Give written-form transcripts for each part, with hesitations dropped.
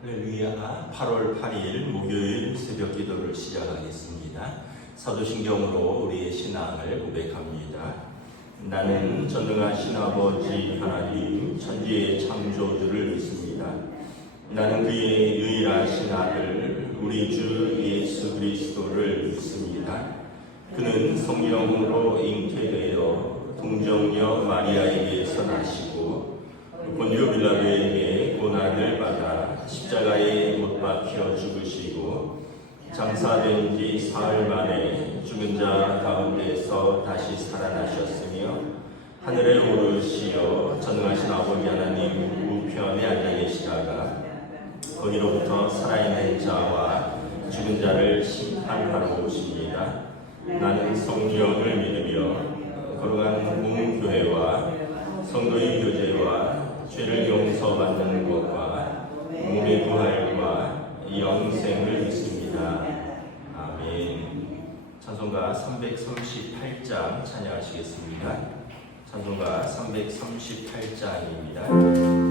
할렐루야. 8월 8일 목요일 새벽 기도를 시작하겠습니다. 사도신경으로 우리의 신앙을 고백합니다. 나는 전능하신 아버지 하나님 천지의 창조주를 믿습니다. 나는 그의 유일하신 아들 우리 주 예수 그리스도를 믿습니다. 그는 성령으로 잉태되어 동정녀 마리아에게서 나시고 본디오 빌라도에게 고난을 받아 십자가에 못 박혀 죽으시고 장사된 뒤 사흘 만에 죽은 자 가운데서 다시 살아나셨으며 하늘에 오르시어 전능하신 아버지 하나님 우편에 앉아 계시다가 거기로부터 살아있는 자와 죽은 자를 심판하러 오십니다. 나는 성령을 믿으며 거룩한 공교회와 성도의 교제와 죄를 용서받는 것과 몸의 부활과 영생을 믿습니다. 아멘. 찬송가 338장 찬양하시겠습니다. 찬송가 338장입니다.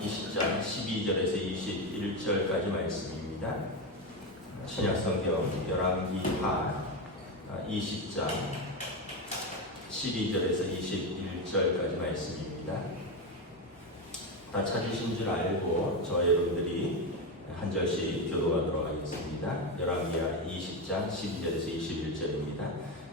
20장 12절에서 21절까지 말씀입니다. 신약성경 열왕기하 20장 12절에서 21절까지 말씀입니다. 다 찾으신 줄 알고 저 여러분들이 한 절씩 교도하도록 하겠습니다. 열왕기하 20장 12절에서 21절입니다.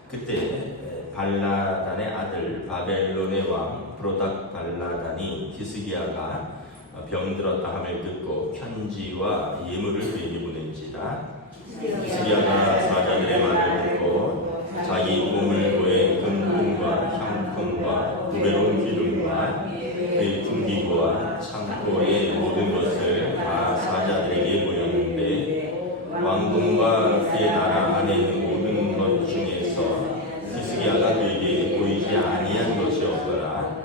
그때 발라단의 아들 바벨론의 왕 브로닥 발라단이 히스기야가 병들었다 함을 듣고 편지와 예물을 그에게 보낸지라. 히스기야가 사자들의 말을 듣고 자기 우물고의 금품과 향품과 구배로운 기름과 그의 금기구와 창고의 모든 것을 다 사자들에게 보였는데 왕궁과 그의 나라 안에 있는 모든 것 중에서 히스기야가 그에게 보이지 아니한 것이 없더라.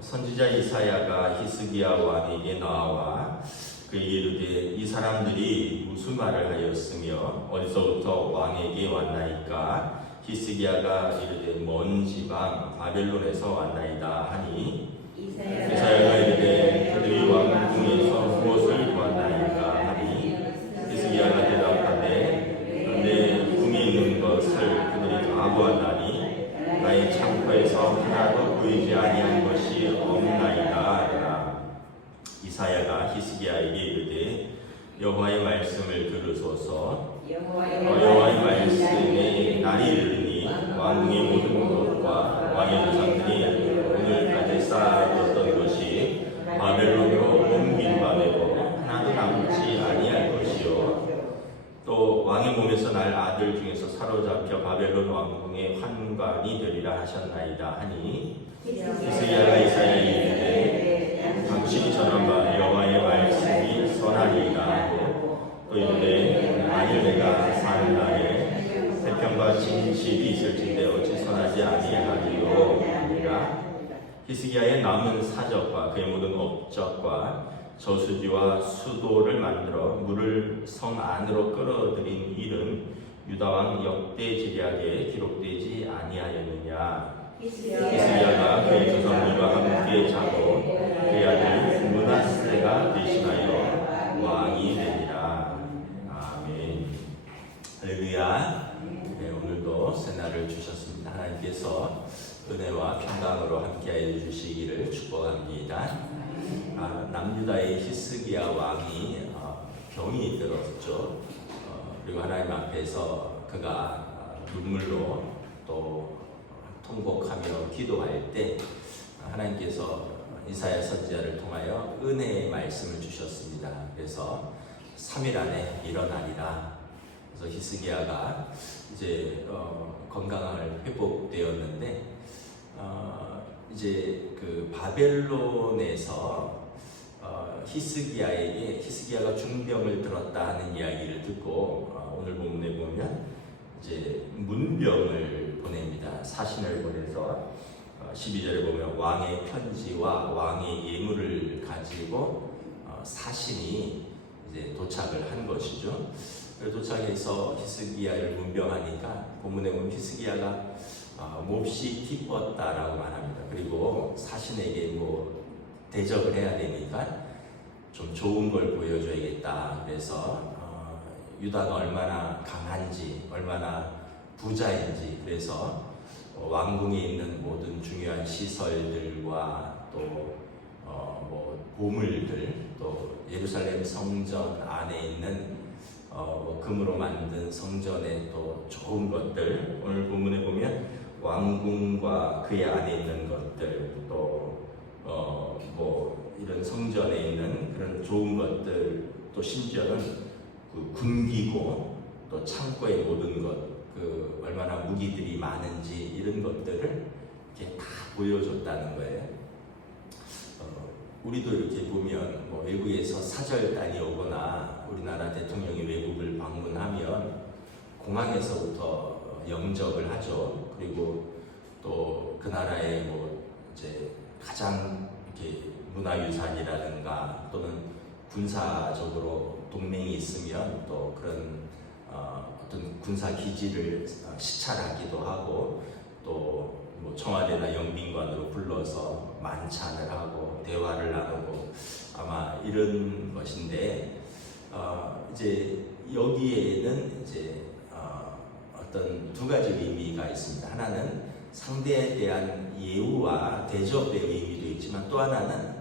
선지자 이사야가 히스기야 왕에게 나와 그에게 이르되 이 사람들이 무슨 말을 하였으며 어디서부터 왕에게 왔나이까? 히스기야가 이르되 먼 지방 바벨론에서 왔나이다 하니 이사야가 이르되 그들이 왕궁에서 무엇을 구한나이까 하니 히스기야가 대답하되 그런데 궁이 있는 것을 그들이 다 구한다니 나의 창고에서 하나도 보이지 아니한 것이 없나이다 하더라. 이사야가 히스기야에게 이르되 여호와의 말씀을 들으소서. 여호와의 말씀에 날이 이르니 왕궁의 모든 것과 왕의 조상들이 오늘까지 쌓아뒀던 것이 바벨론으로 옮긴 바 되고 하나도 남지 아니할 것이요 또 왕의 몸에서 날 아들 중에서 사로잡혀 바벨론 왕궁의 환관이 되리라 하셨나이다 하니 히스기야가 이사야에게 이르되 당신이 전한 바 여호와의 말씀이 선하니이다 하고 또 이르되 만일 내가 사는 날에 태평과 진실이 있을진데 어찌 선하지 아니하리요 하니라. 히스기야의 남은 사적과 그의 모든 업적과 저수지와 수도를 만들어 물을 성 안으로 끌어들인 일은 유다왕 역대지략에 기록되지 아니하였느냐. 히스기야가 그의 조상들과 함께 자고 그의 아들 므낫세가 대신하여 왕이 되니라. 아멘. 할렐루야. 네, 오늘도 새날을 주셨습니다. 하나님께서 은혜와 평강으로 함께하여 주시기를 축복합니다. 남유다의 히스기야 왕이 병이 들었죠. 그리고 하나님 앞에서 그가 눈물로 또 통곡하며 기도할 때 하나님께서 이사야 선지자를 통하여 은혜의 말씀을 주셨습니다. 그래서 3일 안에 일어나리라. 그래서 히스기야가 이제 건강을 회복되었는데 이제 그 바벨론에서 히스기야가 중병을 들었다 하는 이야기를 듣고 오늘 본문에 보면 이제 문병을 보냅니다. 사신을 보내서 12절에 보면 왕의 편지와 왕의 예물을 가지고 사신이 이제 도착을 한 것이죠. 도착해서 히스기야를 문병하니까 본문에 보면 히스기야가 몹시 기뻤다라고 말합니다. 그리고 사신에게 뭐 대접을 해야 되니까 좀 좋은 걸 보여줘야겠다. 그래서 유다가 얼마나 강한지, 얼마나 부자인지, 그래서 왕궁에 있는 모든 중요한 시설들과 또 뭐 보물들, 또 예루살렘 성전 안에 있는 뭐 금으로 만든 성전의 또 좋은 것들, 오늘 본문에 보면 왕궁과 그의 안에 있는 것들, 또 뭐 이런 성전에 있는 그런 좋은 것들, 또 심지어는 그 군기고 또 창고의 모든 것, 그 얼마나 무기들이 많은지 이런 것들을 이렇게 다 보여줬다는 거예요. 우리도 이렇게 보면 뭐 외국에서 사절단이 오거나 우리나라 대통령이 외국을 방문하면 공항에서부터 영접을 하죠. 그리고 또 그 나라의 뭐 이제 가장 이렇게 문화유산이라든가 또는 군사적으로 동맹이 있으면 또 그런 어떤 군사 기지를 시찰하기도 하고 또 뭐 청와대나 영빈관으로 불러서 만찬을 하고 대화를 나누고 아마 이런 것인데, 이제 여기에는 이제 어떤 두 가지 의미가 있습니다. 하나는 상대에 대한 예우와 대접의 의미도 있지만, 또 하나는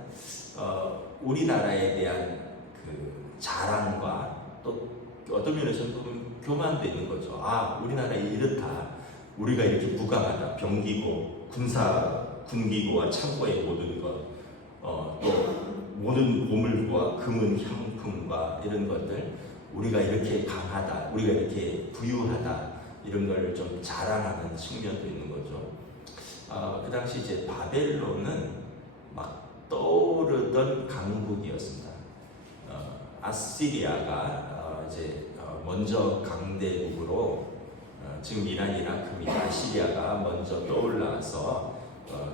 우리나라에 대한 그 자랑과 또 어떤 면에서는 보면 교만도 있는 거죠. 아, 우리나라에 이렇다. 우리가 이렇게 무강하다. 병기고 군기고와 창고의 모든 것, 또 모든 보물과 금은 향품과 이런 것들, 우리가 이렇게 강하다. 우리가 이렇게 부유하다. 이런 걸 좀 자랑하는 측면도 있는 거죠. 그 당시 이제 바벨론은 막 떠오르던 강국이었습니다. 아시리아가 이제 먼저 강대국으로, 지금 이란, 이라크입니다. 아시리아가 먼저 떠올라서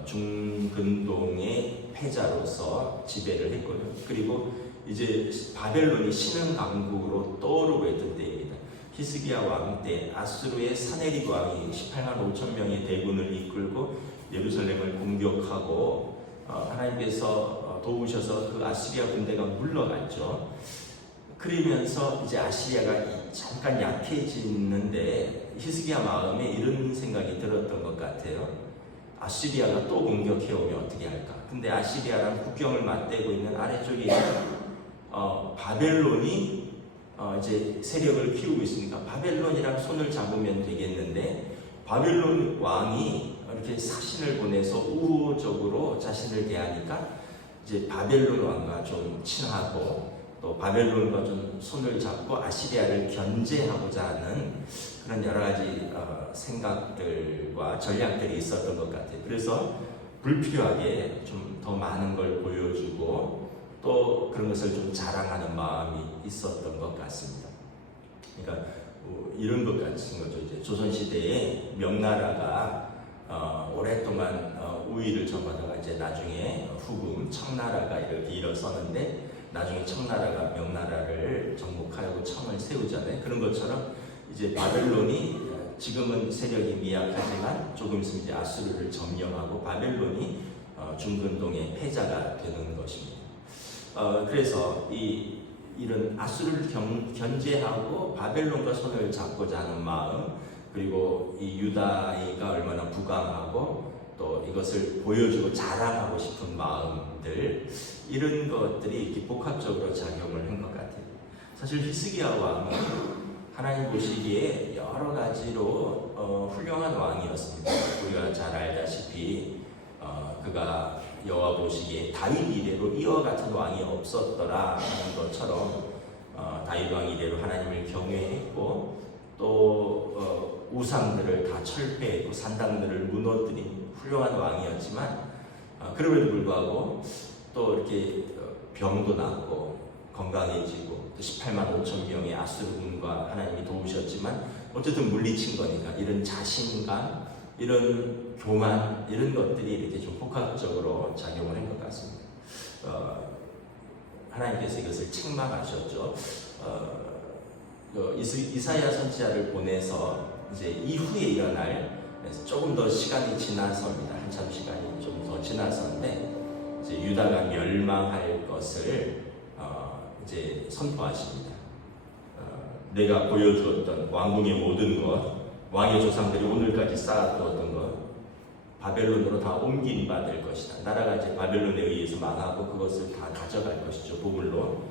중근동의 패자로서 지배를 했거든요. 그리고 이제 바벨론이 신흥 강국으로 떠오르고 있던 때입니다. 히스기야 왕 때 아수르의 사네립 왕이 18만 5천 명의 대군을 이끌고 예루살렘을 공격하고, 하나님께서 도우셔서 그 아시리아 군대가 물러갔죠. 그러면서 이제 아시리아가 잠깐 약해지는데 히스기야 마음에 이런 생각이 들었던 것 같아요. 아시리아가 또 공격해오면 어떻게 할까? 근데 아시리아랑 국경을 맞대고 있는 아래쪽에 바벨론이 이제 세력을 키우고 있으니까 바벨론이랑 손을 잡으면 되겠는데, 바벨론 왕이 이렇게 사신을 보내서 우호적으로 자신을 대하니까 이제 바벨론 왕과 좀 친하고 또 바벨론과 좀 손을 잡고 아시리아를 견제하고자 하는 그런 여러 가지 생각들과 전략들이 있었던 것 같아요. 그래서 불필요하게 좀 더 많은 걸 보여주고 또 그런 것을 좀 자랑하는 마음이 있었던 것 같습니다. 그러니까 이런 것 같은 거죠. 이제 조선시대에 명나라가 오랫동안 우위를 점하다가 이제 나중에 후금 청나라가 이렇게 일어서는데, 나중에 청나라가 명나라를 정복하려고 청을 세우잖아요. 그런 것처럼 이제 바벨론이 지금은 세력이 미약하지만 조금 있으면 이제 아수르를 점령하고 바벨론이 중근동의 패자가 되는 것입니다. 그래서 이런 아수르를 견제하고 바벨론과 손을 잡고자 하는 마음, 그리고 이 유다가 얼마나 부강하고 또 이것을 보여주고 자랑하고 싶은 마음들, 이런 것들이 이렇게 복합적으로 작용을 한 것 같아요. 사실 히스기야 왕은 하나님 보시기에 여러 가지로 훌륭한 왕이었습니다. 우리가 잘 알다시피 그가 여호와 보시기에 다윗 이래로 이와 같은 왕이 없었더라 하는 것처럼 다윗 왕 이래로 하나님을 경외했고 또 우상들을 다 철폐했고 산당들을 무너뜨린 훌륭한 왕이었지만, 그럼에도 불구하고 또 이렇게 병도 낫고 건강해지고 또 18만 5천 명의 아수르군과 하나님이 도우셨지만 어쨌든 물리친 거니까 이런 자신감, 이런 교만, 이런 것들이 이렇게 좀 복합적으로 작용을 한 것 같습니다. 하나님께서 이것을 책망하셨죠. 이사야 선지자를 보내서 이제 이후에 일어날, 조금 더 시간이 지나서입니다. 한참 시간이 좀 더 지나서인데 이제 유다가 멸망할 것을 이제 선포하십니다. 내가 보여주었던 왕궁의 모든 것, 왕의 조상들이 오늘까지 쌓아두었던 것, 바벨론으로 다 옮긴 바 될 것이다. 나라가 이제 바벨론에 의해서 망하고 그것을 다 가져갈 것이죠. 보물로.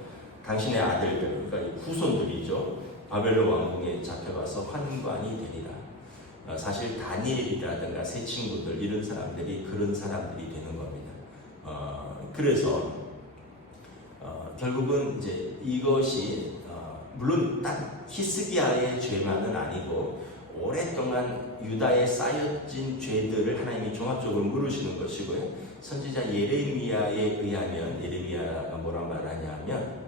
당신의 아들들, 그러니까 후손들이죠. 바벨론 왕궁에 잡혀가서 환관이 되리라. 사실 다니엘이라든가 새 친구들, 이런 사람들이 그런 사람들이 되는 겁니다. 그래서 결국은 이제 이것이 물론 딱 히스기야의 죄만은 아니고 오랫동안 유다에 쌓여진 죄들을 하나님이 종합적으로 물으시는 것이고요. 선지자 예레미야에 의하면, 예레미야가 뭐라 말하냐 하면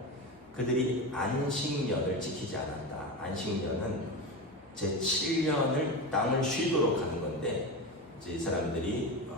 그들이 안식년을 지키지 않았다. 안식년은 제7년을 땅을 쉬도록 하는 건데, 이제 이 사람들이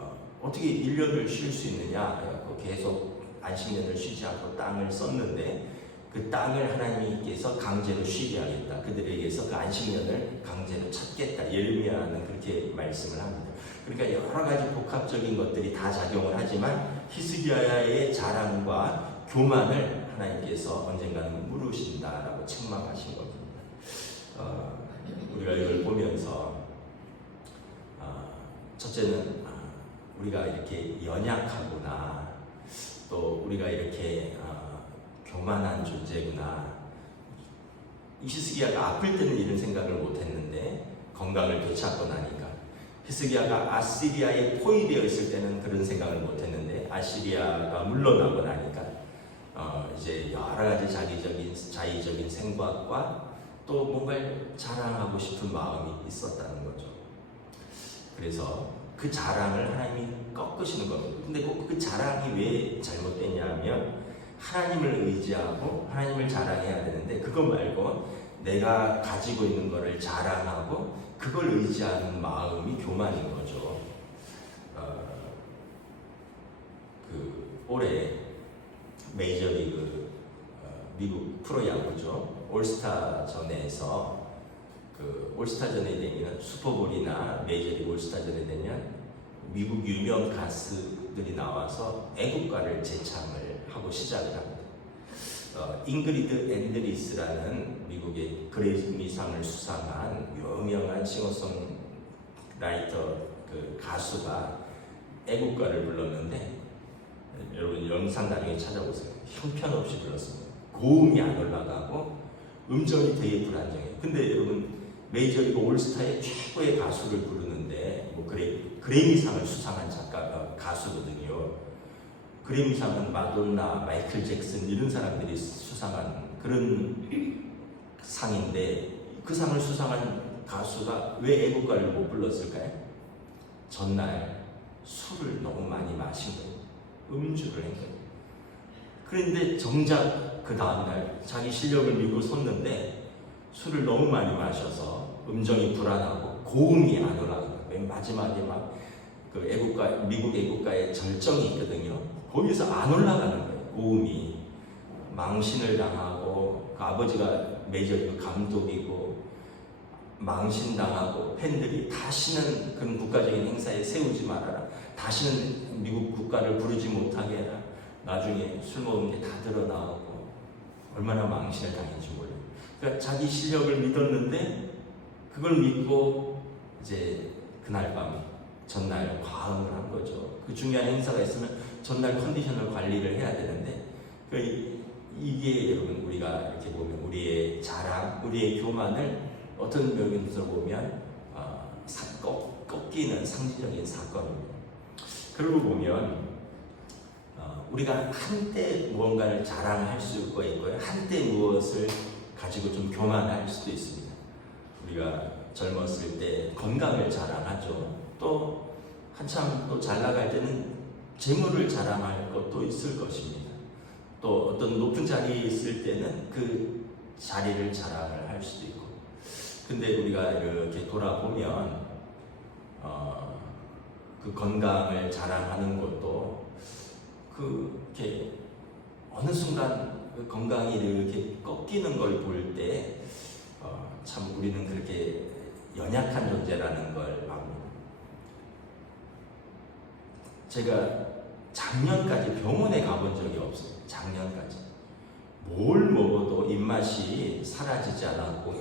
어떻게 1년을 쉴 수 있느냐 해갖고 계속 안식년을 쉬지 않고 땅을 썼는데, 그 땅을 하나님께서 강제로 쉬게 하겠다. 그들에게서 그 안식년을 강제로 찾겠다. 예레미야는 그렇게 말씀을 합니다. 그러니까 여러 가지 복합적인 것들이 다 작용을 하지만 히스기야의 자랑과 교만을 하나님께서 언젠가는 물으신다라고 책망하신 겁니다. 우리가 이걸 보면서 첫째는 우리가 이렇게 연약하구나, 또 우리가 이렇게 교만한 존재구나. 히스기야가 아플 때는 이런 생각을 못했는데 건강을 되찾고 나니까, 히스기야가 아시리아에 포위되어 있을 때는 그런 생각을 못했는데 아시리아가 물러나고 나니까 이제 여러 가지 자의적인 생각과 또 뭔가를 자랑하고 싶은 마음이 있었다는 거죠. 그래서 그 자랑을 하나님이 꺾으시는 겁니다. 근데 그 자랑이 왜 잘못됐냐면 하나님을 의지하고 하나님을 자랑해야 되는데 그거 말고 내가 가지고 있는 것을 자랑하고 그걸 의지하는 마음이 교만인 거죠. 올해 메이저리그 미국 프로야구죠. 올스타전에서 올스타전에 되면 슈퍼볼이나 메이저리그 올스타전에 되면 미국 유명 가수들이 나와서 애국가를 제창을 하고 시작을 합니다. 잉그리드 앤드리스라는 미국의 그래미상을 수상한 유명한 싱어송라이터 그 가수가 애국가를 불렀는데, 여러분 영상 나중에 찾아보세요. 형편없이 불렀습니다. 고음이 안 올라가고 음정이 되게 불안정해요. 근데 여러분 메이저리그 올스타의 최고의 가수를 부르는데 뭐 그래미상을 수상한 가수거든요. 그래미상은 마돈나, 마이클 잭슨 이런 사람들이 수상한 그런 상인데, 그 상을 수상한 가수가 왜 애국가를 못 불렀을까요? 전날 술을 너무 많이 마신 거예요. 음주를 한 거예요. 그런데 정작 그 다음날 자기 실력을 믿고 섰는데 술을 너무 많이 마셔서 음정이 불안하고 고음이 안 올라가는 거예요. 맨 마지막에 막 그 미국 애국가의 절정이 있거든요. 거기서 안 올라가는 거예요. 고음이. 망신을 당하고, 그 아버지가 메이저리그 감독이고 망신당하고, 팬들이 다시는 그런 국가적인 행사에 세우지 말아라, 다시는 미국 국가를 부르지 못하게 해라. 나중에 술 먹은 게 다 드러나고 얼마나 망신을 당했는지 몰라요. 그러니까 자기 실력을 믿었는데 그걸 믿고 이제 그날 밤 전날 과음을 한 거죠. 그 중요한 행사가 있으면 전날 컨디션을 관리를 해야 되는데, 이게 여러분 우리가 이렇게 보면 우리의 자랑, 우리의 교만을 어떤 면에서 보면 꺾이는 상징적인 사건입니다. 그러고 보면 우리가 한때 무언가를 자랑할 수가 있고요, 한때 무엇을 가지고 좀 교만할 수도 있습니다. 우리가 젊었을 때 건강을 자랑하죠. 또 한참 또 잘 나갈 때는 재물을 자랑할 것도 있을 것입니다. 또 어떤 높은 자리에 있을 때는 그 자리를 자랑을 할 수도 있고. 근데 우리가 이렇게 돌아보면 그 건강을 자랑하는 것도 그렇게 어느 순간 그 건강이 이렇게 꺾이는 걸 볼 때 참 우리는 그렇게 연약한 존재라는 걸 압니다. 제가 작년까지 병원에 가본 적이 없어요. 작년까지. 뭘 먹어도 입맛이 사라지지 않았고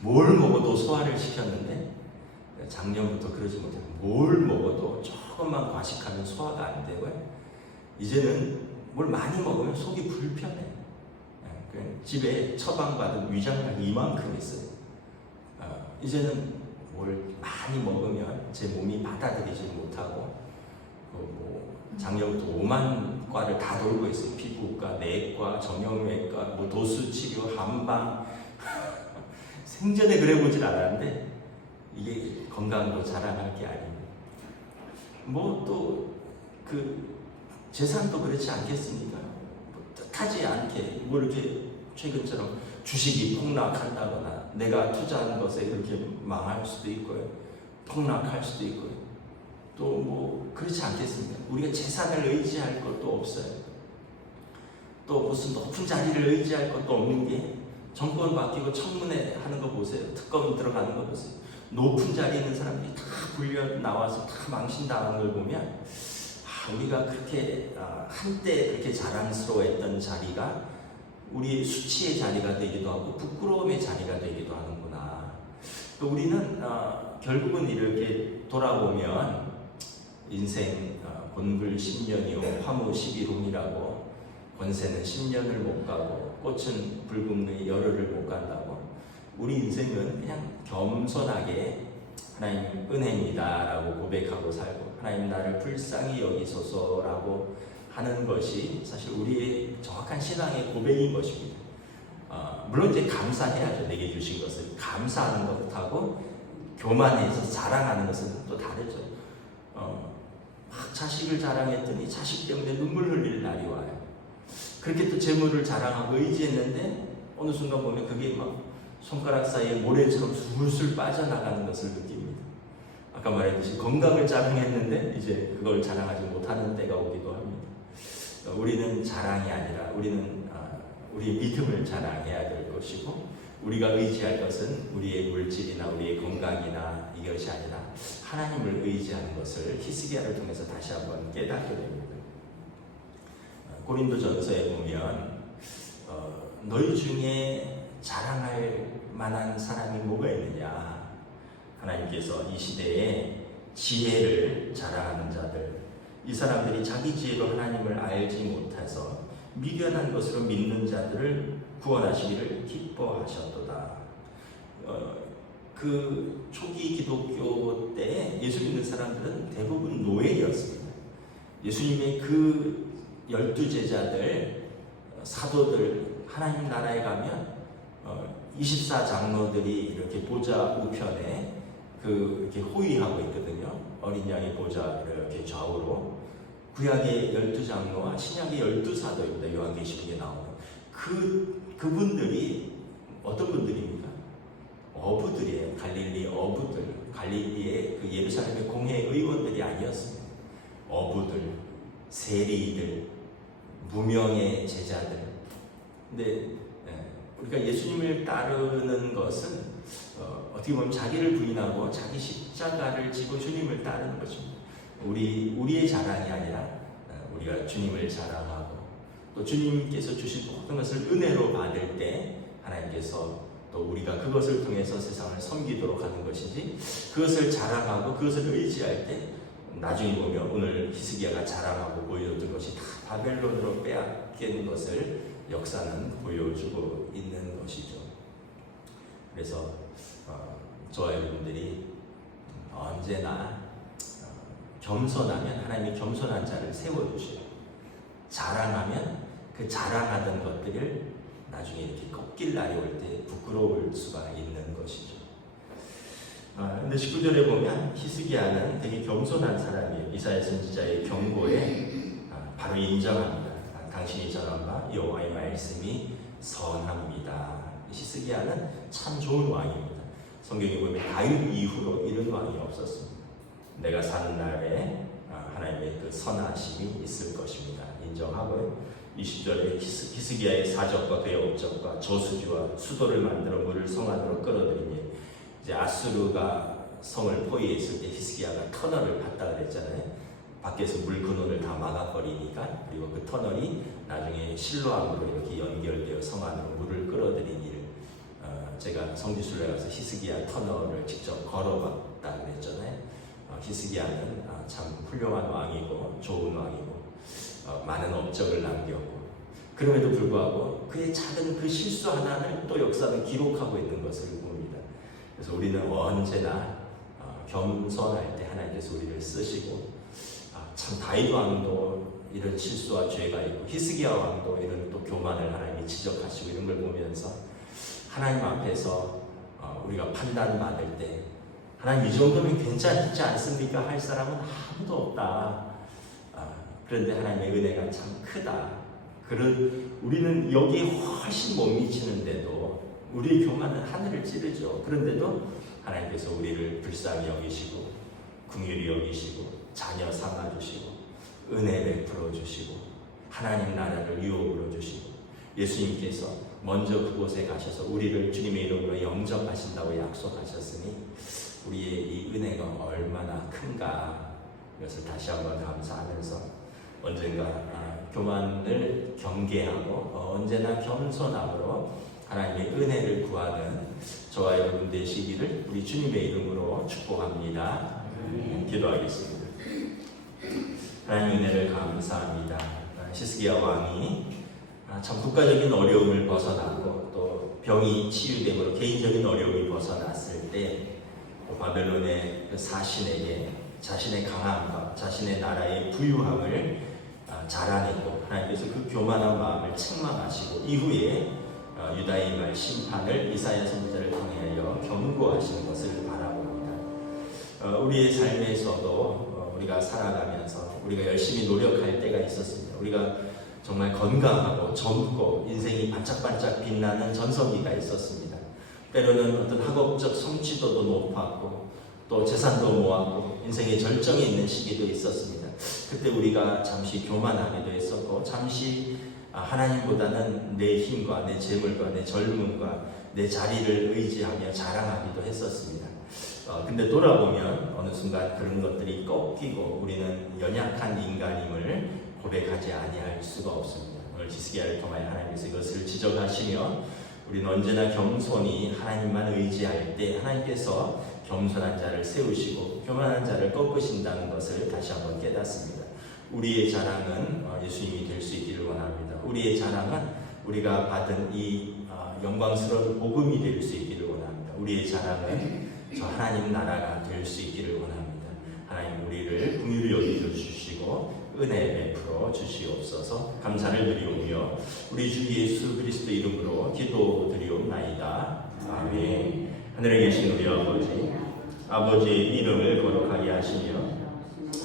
뭘 먹어도 소화를 시켰는데, 작년부터 그러지 못해요. 뭘 먹어도 조금만 과식하면 소화가 안 되고요. 이제는 뭘 많이 먹으면 속이 불편해요. 집에 처방받은 위장약이 이만큼 있어요. 이제는 뭘 많이 먹으면 제 몸이 받아들이지 못하고, 작년부터 5만 과를 다 돌고 있어요. 피부과, 내과, 정형외과, 도수치료, 한방. 생전에 그래 보질 않았는데 이게 건강도 자랑할 게 아닙니다. 또 재산도 그렇지 않겠습니까? 뜻하지 않게 이렇게 최근처럼 주식이 폭락한다거나 내가 투자한 것에 그렇게 망할 수도 있고요, 폭락할 수도 있고요. 또 그렇지 않겠습니까? 우리가 재산을 의지할 것도 없어요. 또 무슨 높은 자리를 의지할 것도 없는 게 정권 바뀌고 청문회 하는 거 보세요. 특검 들어가는 거 보세요. 높은 자리에 있는 사람들이 다 불려 나와서 다 망신당하는 걸 보면 우리가 그렇게 한때 그렇게 자랑스러워했던 자리가 우리의 수치의 자리가 되기도 하고 부끄러움의 자리가 되기도 하는구나. 또 우리는 결국은 이렇게 돌아보면 인생 곤불 10년이요 화무 11훈이라고 권세는 10년을 못 가고 꽃은 붉음의 열흘을 못 간다고 우리 인생은 그냥 겸손하게 하나님 은혜입니다 라고 고백하고 살고 하나님 나를 불쌍히 여기소서라고 하는 것이 사실 우리의 정확한 신앙의 고백인 것입니다. 물론 이제 감사해야죠. 내게 주신 것을 감사하는 것하고 교만해서 자랑하는 것은 또 다르죠. 막 자식을 자랑했더니 자식 때문에 눈물 흘릴 날이 와요. 그렇게 또 재물을 자랑하고 의지했는데 어느 순간 보면 그게 막 손가락 사이에 모래처럼 술술 빠져나가는 것을 느낍니다. 아까 말했듯이 건강을 자랑했는데 이제 그걸 자랑하지 못하는 때가 오기도 합니다. 우리는 자랑이 아니라 우리는 우리의 믿음을 자랑해야 될 것이고 우리가 의지할 것은 우리의 물질이나 우리의 건강이나 이것이 아니라 하나님을 의지하는 것을 히스기야를 통해서 다시 한번 깨닫게 됩니다. 고린도전서에 보면 너희 중에 자랑할 만한 사람이 뭐가 있느냐. 하나님께서 이 시대에 지혜를 자랑하는 자들, 이 사람들이 자기 지혜로 하나님을 알지 못해서 미련한 것으로 믿는 자들을 구원하시기를 기뻐하셨도다. 그 초기 기독교 때 예수 믿는 사람들은 대부분 노예였습니다. 예수님의 그 12제자들, 사도들, 하나님 나라에 가면 24장로들이 이렇게 보좌 우편에 이렇게 호위하고 있거든요. 어린 양의 보좌를 이렇게 좌우로. 구약의 12장로와 신약의 12사도입니다. 요한계시록에 나오는. 그분들이 어떤 분들입니까? 어부들이에요. 갈릴리 어부들. 갈릴리의 그 예루살렘의 공회 의원들이 아니었습니다. 어부들, 세리들, 무명의 제자들. 근데 우리가 예수님을 따르는 것은 어떻게 보면 자기를 부인하고 자기 십자가를 지고 주님을 따르는 것입니다. 우리의 자랑이 아니라 우리가 주님을 자랑하고 또 주님께서 주신 모든 것을 은혜로 받을 때 하나님께서 또 우리가 그것을 통해서 세상을 섬기도록 하는 것이지 그것을 자랑하고 그것을 의지할 때 나중에 보면 오늘 히스기야가 자랑하고 보여준 것이 다 바벨론으로 빼앗긴 것을 역사는 보여주고 있는 것이죠. 그래서 저와 여러분들이 언제나 겸손하면 하나님이 겸손한 자를 세워주셔요. 자랑하면 그 자랑하던 것들을 나중에 이렇게 꺾일 날이 올 때 부끄러울 수가 있는 것이죠. 근데 19절에 보면 히스기야는 되게 겸손한 사람이에요. 이사야 선지자의 경고에 바로 인정합니다. 당신이 전한 바 여호와의 말씀이 선합니다. 히스기야는 참 좋은 왕입니다. 성경에 보면 다윗 이후로 이런 왕이 없었습니다. 내가 사는 날에 하나님의 그 선하심이 있을 것입니다. 인정하고요. 20절에 히스기야의 사적과 그의 업적과 저수지와 수도를 만들어 물을 성 안으로 끌어들이니 이제 아수르가 성을 포위했을 때 히스기야가 터널을 팠다 그랬잖아요. 밖에서 물 근원을 다 막아버리니까 그리고 그 터널이 나중에 실로암으로 이렇게 연결되어 성 안으로 물을 끌어들인 일. 제가 성지순례 가서 히스기야 터널을 직접 걸어봤다 그랬잖아요. 히스기야는 참 훌륭한 왕이고 좋은 왕이고 많은 업적을 남겼고 그럼에도 불구하고 그의 작은 그 실수 하나를 또 역사는 기록하고 있는 것을 봅니다. 그래서 우리는 언제나 겸손할 때 하나님께서 우리를 쓰시고 참 다윗 왕도 이런 실수와 죄가 있고 히스기야 왕도 이런 또 교만을 하나님이 지적하시고 이런 걸 보면서 하나님 앞에서 우리가 판단받을 때 하나님 이 정도면 괜찮지 않습니까? 할 사람은 아무도 없다. 그런데 하나님의 은혜가 참 크다. 우리는 여기에 훨씬 못 미치는데도 우리의 교만은 하늘을 찌르죠. 그런데도 하나님께서 우리를 불쌍히 여기시고 긍휼히 여기시고 자녀 삼아주시고 은혜 베풀어 주시고 하나님 나라를 유업으로 주시고 예수님께서 먼저 그곳에 가셔서 우리를 주님의 이름으로 영접하신다고 약속하셨으니 우리의 이 은혜가 얼마나 큰가 이것을 다시 한번 감사하면서 언젠가 교만을 경계하고 언제나 겸손함으로 하나님의 은혜를 구하는 저와 여러분 되시기를 우리 주님의 이름으로 축복합니다. 기도하겠습니다. 하나님 은혜를 감사합니다. 히스기야 왕이 참 국가적인 어려움을 벗어나고 또 병이 치유됨으로 개인적인 어려움이 벗어났을 때 바벨론의 그 사신에게 자신의 강함과 자신의 나라의 부유함을 자라내고 하나님께서 그 교만한 마음을 책망하시고 이후에 유다의 말 심판을 이사야 선지자를 통하여 경고하시는 것을 바라봅니다. 우리의 삶에서도 우리가 살아가면서 우리가 열심히 노력할 때가 있었습니다. 우리가 정말 건강하고 젊고 인생이 반짝반짝 빛나는 전성기가 있었습니다. 때로는 어떤 학업적 성취도도 높았고 또 재산도 모았고 인생의 절정에 있는 시기도 있었습니다. 그때 우리가 잠시 교만하기도 했었고 잠시 하나님보다는 내 힘과 내 재물과 내 젊음과 내 자리를 의지하며 자랑하기도 했었습니다. 근데 돌아보면 어느 순간 그런 것들이 꺾이고 우리는 연약한 인간임을 고백하지 아니할 수가 없습니다. 오늘 히스기야를 통하여 하나님께서 이것을 지적하시며 우리는 언제나 겸손히 하나님만 의지할 때 하나님께서 겸손한 자를 세우시고 교만한 자를 꺾으신다는 것을 다시 한번 깨닫습니다. 우리의 자랑은 예수님이 될 수 있기를 원합니다. 우리의 자랑은 우리가 받은 이 영광스러운 복음이 될 수 있기를 원합니다. 우리의 자랑은 저 하나님 나라가 될 수 있기를 원합니다. 하나님 우리를 긍휼히 여겨 주시고 은혜 베풀어 주시옵소서. 감사를 드리오며 우리 주 예수 그리스도 이름으로 기도드리옵나이다. 아멘. 하늘에 계신 우리 아버지의 이름을 거룩하게 하시며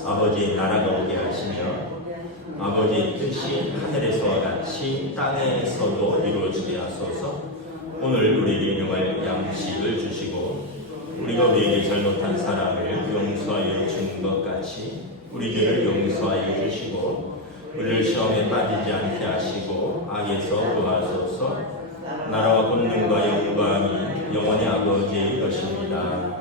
아버지의 나라가 오게 하시며 아버지의 뜻이 하늘에서와 같이 땅에서도 이루어지게 하소서. 오늘 우리에게 일용할 양식을 주시고 우리가 우리에게 잘못한 사람을 용서하여 준 것 같이 우리 죄를 용서하여 주시고 우리를 시험에 빠지지 않게 하시고 악에서 구하소서. 나라와 권능과 영광이 영원히 아버지의 것입니다.